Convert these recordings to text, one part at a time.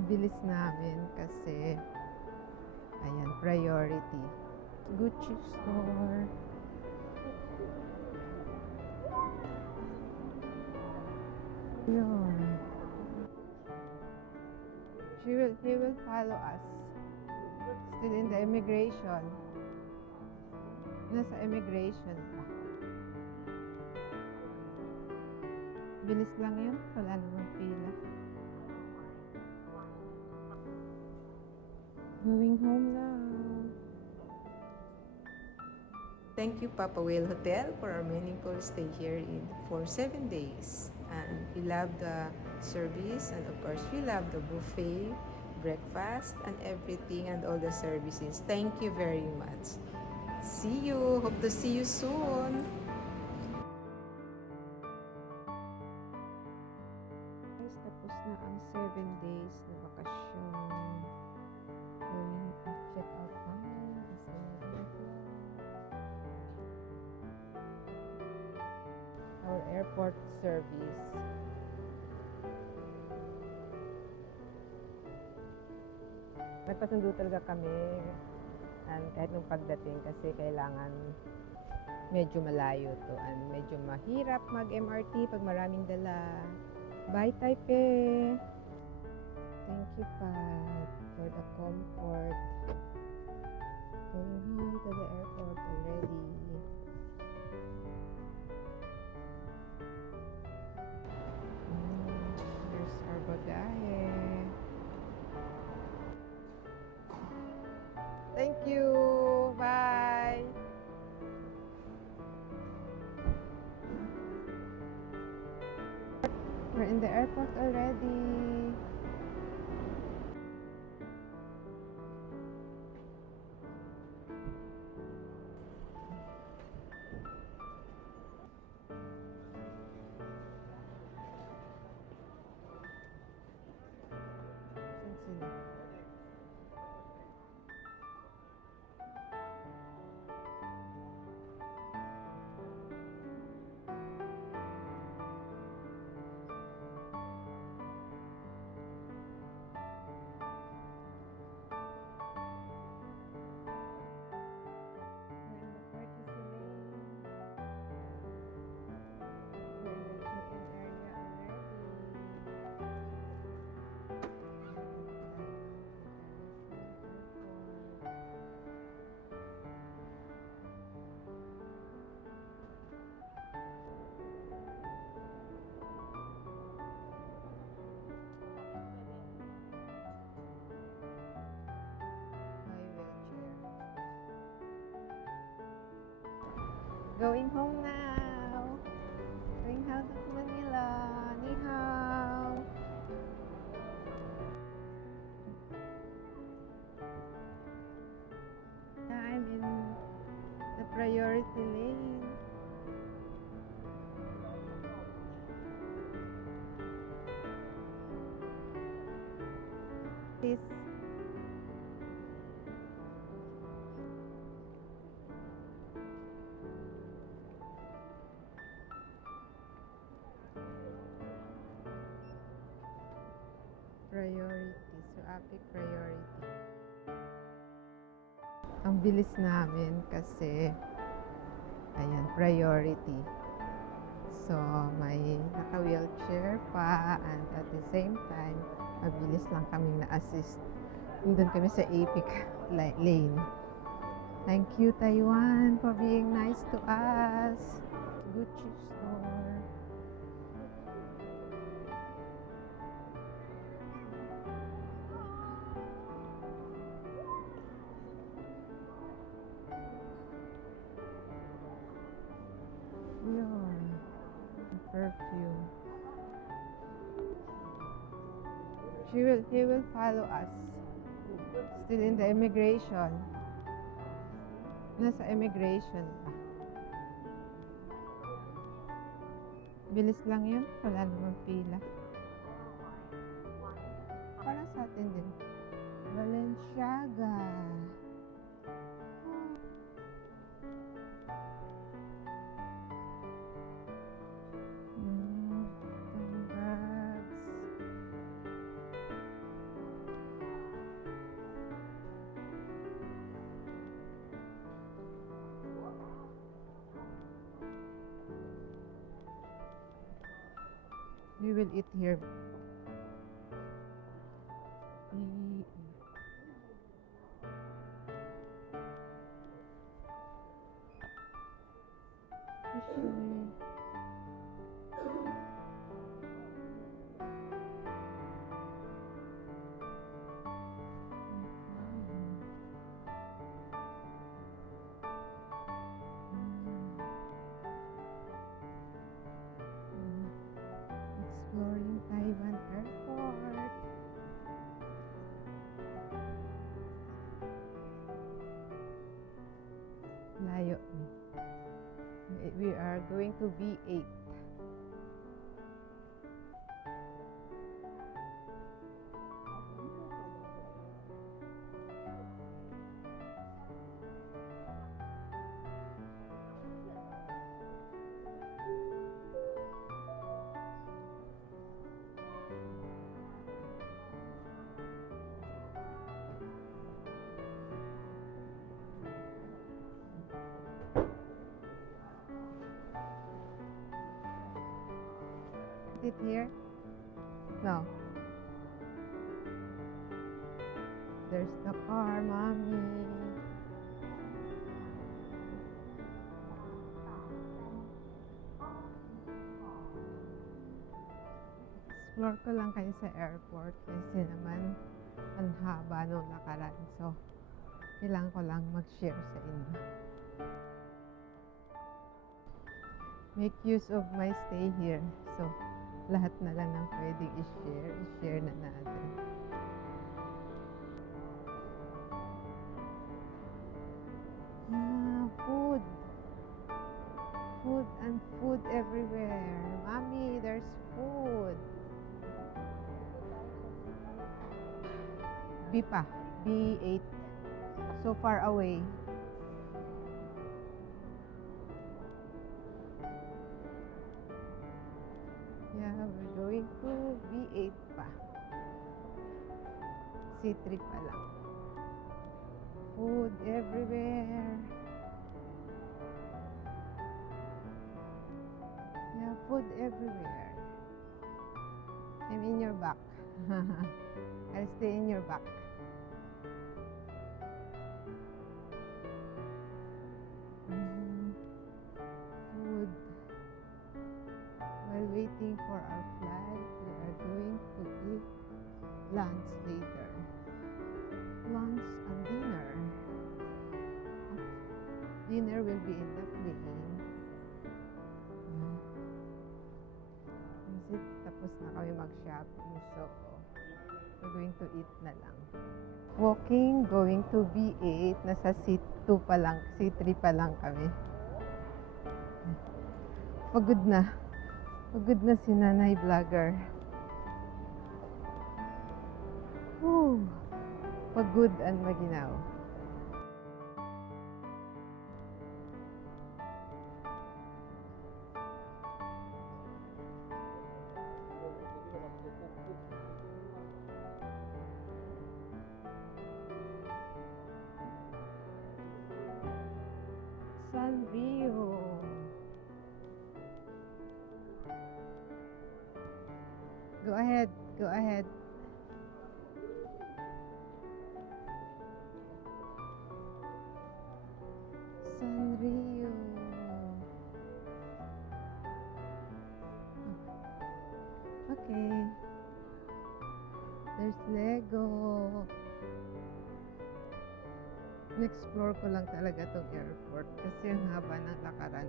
Ang bilis namin kasi ayan, priority. Gucci store. Yun. He will follow us. Still in the immigration. Nasa immigration pa. Bilis lang yun. Wala namang pila. Going home now. Thank you, Papa Whale Hotel, for our meaningful stay here for 7 days. And we love the service, and of course, we love the buffet, breakfast, and everything, and all the services. Thank you very much. See you. Hope to see you soon. Guys, tapos na ang 7 days na bakasyon. Going to check out namin. Our airport service. Nagpasundo talaga kami kahit nung pagdating kasi kailangan medyo malayo to and medyo mahirap mag-MRT pag maraming dala. Bye, Taipei! Thank you, Pat, for the comfort. Going home to the airport already. Here's our bagahe. Thank you! Bye! We're in the airport already. Saan sila? Going home now. Going home to Manila. Ni hao. I'm in the priority lane. This priority. So, epic priority. Ang bilis namin kasi ayan, priority. So, may naka-wheelchair pa and at the same time, mabilis lang kaming na-assist. Nandun kami sa epic lane. Thank you, Taiwan, for being nice to us. Gucci store. Yun. Perfume. He will follow us. Still in the immigration. Nasa immigration pa. Bilis lang yun. Wala namang pila. Para sa atin din. Balenciaga. We will eat here. Mm. Usually. Exploring Taiwan Airport. Layo. We are going to B8. It here? No. There's the car, mommy. Explore ko lang kayo sa airport kasi naman ang haba nung lakaran. So, kailangan ko lang mag-share sa inyo. Make use of my stay here. So, lahat na lang ng pwedeng i-share na natin. Food. Food and food everywhere. Mommy, there's food. B pa. B8. So far away. Yeah, we're going to B8 pa. C3 pa lang. Food everywhere. Yeah, food everywhere. I'm in your back. I'll stay in your back. Food. While waiting for our flight, we are going to eat lunch later. Lunch and dinner. Dinner will be in the plane. Kasi tapos na kami mag-shopping, so we're going to eat na lang. Walking, going to B8. Nasa C2 pa lang, C3 pa lang kami. Pagod na. Pagod na si Nanay Vlogger. Woo! Pagod ang maginaw. Sanrio. Go ahead, go ahead. Sanrio. Okay. There's Lego. In-explore ko lang talaga tong airport kasi ang haba ng lakaran.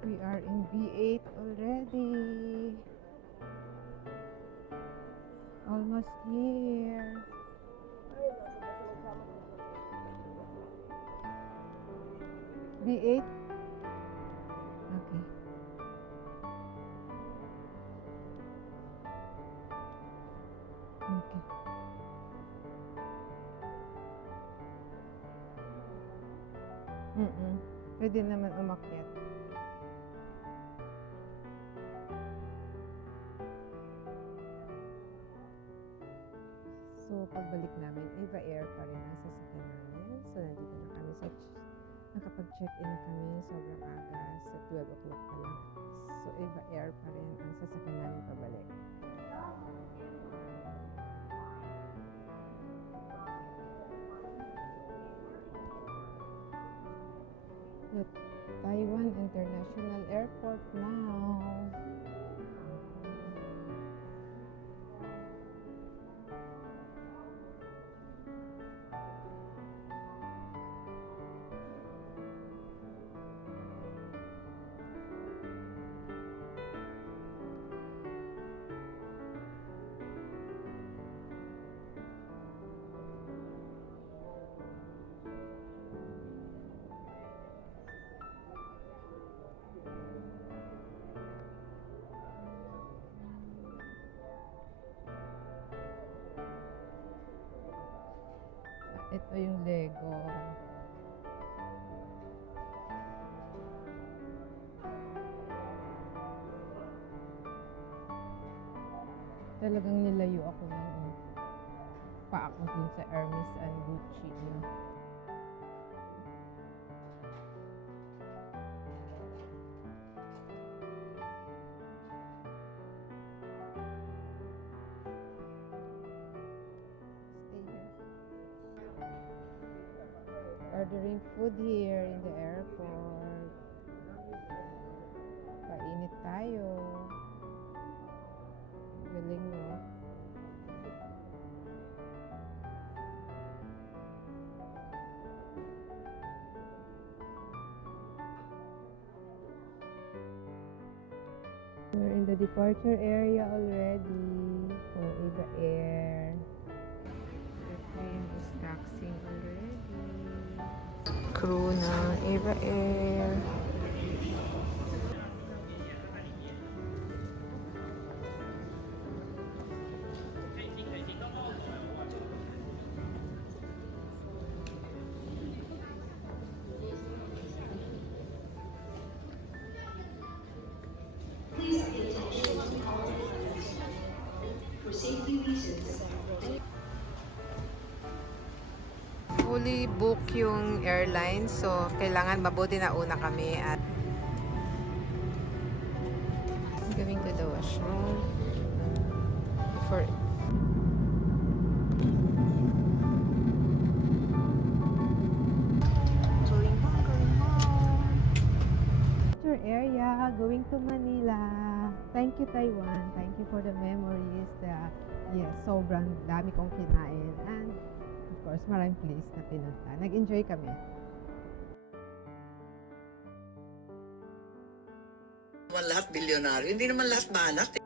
We are in B8 already. Almost here. B8? Okay. Okay. Pwede naman umakyat. So, pagbalik namin, Eva Air pa rin ang sasakyan namin. So, nandito na kami. So, nakapag-check-in na kami. Sobrang aga. Sa 12 o'clock pa lang. So, Eva Air pa rin ang sasakyan namin pabalik. The Taiwan International Airport now. Ito yung Lego. Talagang nilayo ako ng pa ako dun sa Hermes and Gucci. Ordering food here in the airport. Painit tayo. Galing mo. We're in the departure area already for Eva Air. The plane is taxiing already. Crew ng Eva Air. For safety reasons. Fully book yung airline, so kailangan mabuti na una kami at going to the washroom before going home. Your area, going to Manila. Thank you, Taiwan. Thank you for the memories. Yes, sobrang dami kong kinain and of course, maraming place na pinunta. Nag-enjoy kami. Naman lahat bilyonaryo. Hindi naman lahat banat.